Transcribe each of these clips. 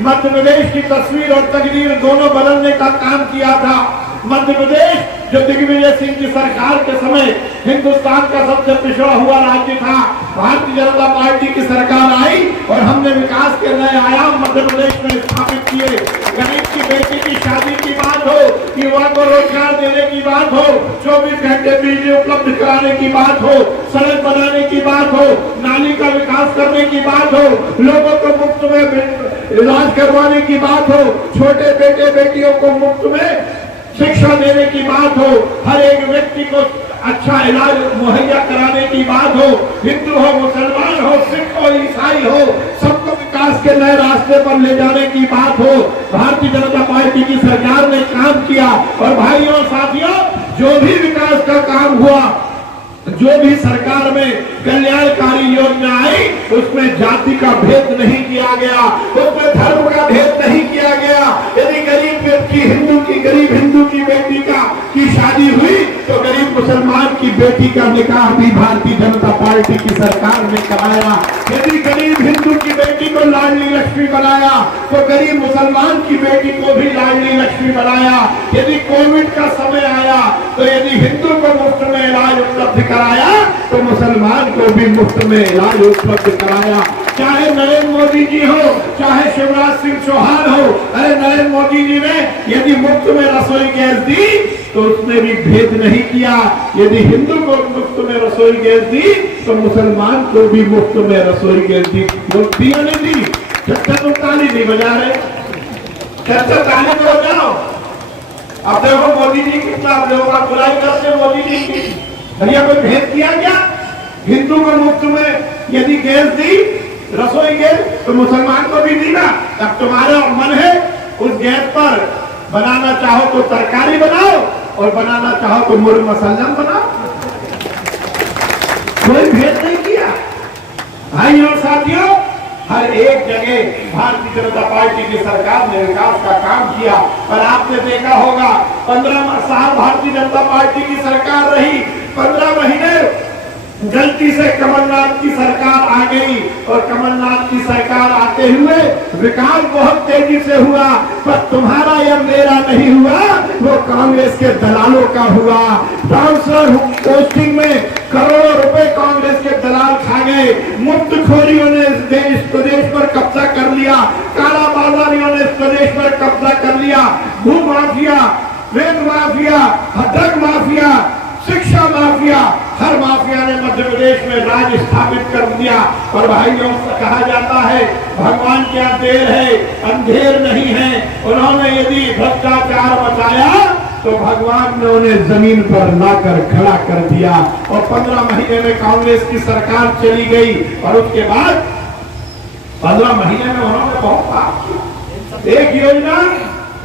मध्य प्रदेश की तस्वीर और तकदीर दोनों बदलने का काम किया था। मध्य प्रदेश जो दिग्विजय सिंह की सरकार के समय हिंदुस्तान का सबसे पिछड़ा हुआ राज्य था, भारतीय जनता पार्टी की सरकार आई और हमने विकास के नए आयाम मध्य प्रदेश में स्थापित किए। गरीब की बेटी की शादी की बात हो, युवा को रोजगार देने की बात हो, 24 घंटे बिजली उपलब्ध कराने की बात हो, सड़क बनाने की बात हो, नाली का विकास करने की बात हो, लोगों को मुफ्त में इलाज करवाने की बात हो, छोटे बेटे बेटियों को मुफ्त में शिक्षा देने की बात हो, हर एक व्यक्ति को अच्छा इलाज मुहैया कराने की बात हो, हिंदू हो, मुसलमान हो, सिख हो, ईसाई हो, सबको विकास के नए रास्ते पर ले जाने की बात हो, भारतीय जनता पार्टी की सरकार ने काम किया। और भाइयों और साथियों, जो भी विकास का काम हुआ, जो भी सरकार में कल्याणकारी योजना आई, उसमें जाति का भेद नहीं किया गया, उसमें धर्म का भेद नहीं किया गया। यदि गरीब गरीब हिंदू की बेटी की शादी हुई तो गरीब मुसलमान की बेटी का निकाह भी भारतीय जनता पार्टी की सरकार ने कराया। यदि गरीब हिंदू की बेटी को लाडली लक्ष्मी बनाया तो गरीब मुसलमान की बेटी को भी लाडली लक्ष्मी बनाया। यदि कोविड का समय आया तो यदि हिंदू को मुफ्त में इलाज उपलब्ध कराया तो मुसलमान को भी मुफ्त में इलाज उपलब्ध कराया। चाहे नरेंद्र मोदी जी हो, चाहे शिवराज सिंह चौहान हो, अरे नरेंद्र मोदी जी ने यदि मुफ्त में रसोई गैस दी तो उसने भी भेद नहीं किया। यदि हिंदू को मुफ्त में रसोई गैस दी तो मुसलमान को भी मुफ्त में रसोई गैस दी। दी नहीं दी? चर्चा तो ताली नहीं बजा रहे, चर्चा ताली तो बजाओ। अब देखो मोदी जी कितना लोगों का बुराई करते, मोदी जी की भैया कोई भेद किया क्या? हिंदू को मुफ्त में यदि गैस दी, रसोई गैस, तो मुसलमान को भी दी ना। अब तुम्हारा मन है उस गैस पर बनाना चाहो तो तरकारी बनाओ और बनाना चाहो तो मुर्ग मसल्लम बनाओ, कोई भेद नहीं किया। भाइयों और साथियों, हर एक जगह भारतीय जनता पार्टी की सरकार ने विकास का काम किया। और आपने देखा होगा 15 साल भारतीय जनता पार्टी की सरकार रही, 15 महीने गलती से कमलनाथ की सरकार आ गई और कमलनाथ की सरकार आते हुए विकास बहुत तेजी से हुआ, पर तुम्हारा या मेरा नहीं हुआ, वो कांग्रेस के दलालों का हुआ। ट्रांसफर पोस्टिंग में करोड़ों रुपए कांग्रेस के दलाल खा गए, मुफ्तखोरियों ने इस प्रदेश पर कब्जा कर लिया, काला बाजारियों ने इस प्रदेश पर कब्जा कर लिया, भू माफिया, रेत माफिया, ड्रग माफिया, शिक्षा माफिया, हर माफिया ने मध्य प्रदेश में राज स्थापित कर दिया। और भाइयों से कहा जाता है भगवान क्या देर है, अंधेर नहीं है। उन्होंने यदि भ्रष्टाचार बचाया तो भगवान ने उन्हें जमीन पर लाकर खड़ा कर दिया। और 15 महीने में कांग्रेस की सरकार चली गई और उसके बाद 15 महीने में उन्होंने बहुत काम किया।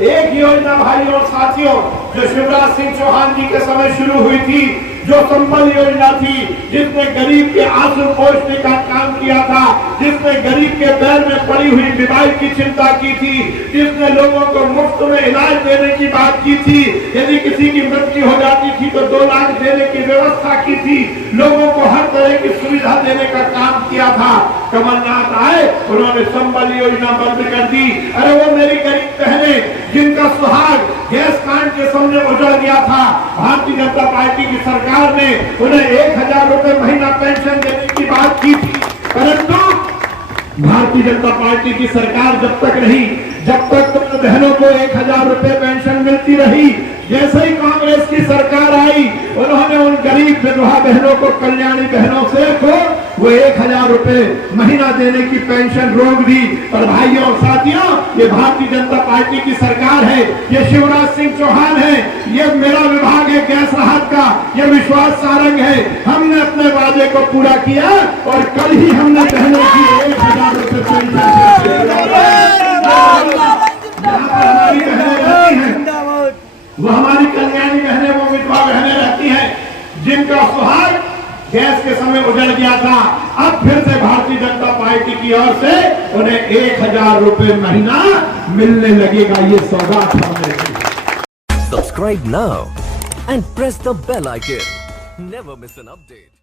एक योजना भाइयों और साथियों, जो शिवराज सिंह चौहान जी के समय शुरू हुई थी, जो संबल योजना थी, जिसने गरीब के आंसू पोंछने का काम किया था, जिसने गरीब के पैर में पड़ी हुई बीमारी की चिंता की थी, जिसने लोगों को मुफ्त में इलाज देने की बात की थी, यदि किसी की मृत्यु हो जाती थी तो 2 लाख देने की व्यवस्था की थी, लोगों को हर तरह की सुविधा देने का काम किया था। कमलनाथ आए, उन्होंने संबल योजना बंद कर दी। अरे वो मेरी गरीब बहनें जिनका सुहाग गैस कांड के सामने उजड़ गया था, भारतीय जनता पार्टी की सरकार ने उन्हें 1000 रुपए महीना पेंशन देने की बात की थी, परंतु भारतीय जनता पार्टी की सरकार जब तक रही, जब तक तो बहनों को 1000 रुपए पेंशन मिलती रही। जैसे ही कांग्रेस की सरकार आई, उन्होंने उन गरीब विधवा बहनों को, कल्याणी बहनों से वो 1000 रुपए महीना देने की पेंशन रोक दी। और भाइयों और साथियों, ये भारतीय जनता पार्टी की सरकार है, ये शिवराज सिंह चौहान है, ये मेरा विभाग है गैस राहत का, ये विश्वास सारंग है। हमने अपने वादे को पूरा किया और कल ही हमने बहनों की 1000 रुपए पेंशन हमारी बहनें रहती हैं, वो हमारी कल्याणी बहनें, वो विधवा बहनें रहती हैं जिनका सुहाग गैस के समय उजड़ गया था। अब फिर से भारतीय जनता पार्टी की ओर से उन्हें 1000 रुपए महीना मिलने लगेगा। ये सौगात हमने की। Subscribe now and press the bell icon. Never miss an update.